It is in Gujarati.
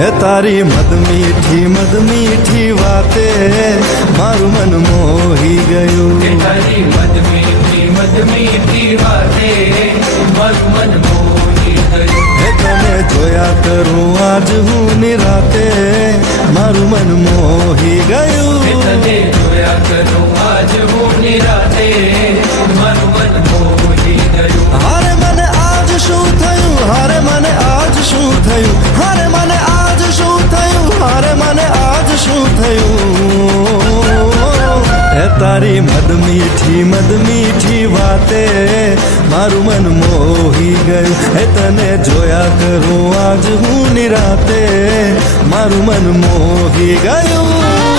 એ તારી મદ મીઠી વાતે મારું મન મોહી ગયું. તારી મદ મીઠી વાતે મારું મન મોહી ગયું. એ તને જોયા કરું આજ હું નિરાતે મારું મન મોહી ગયું. તને જોયા કરું આજ હું નિરાતે મારું મન મોહી ગયું. હારે મને આજ શું થયું, હારે મને આજ શું થયું, હારે મને આજ શું થયું, હારે મને આજ શું થયું. એ તારી મદ મીઠી વાતે મારું મન મોહી ગયું. એ તને જોયા કરું આજ હું નિરાતે મારું મન મોહી ગયું.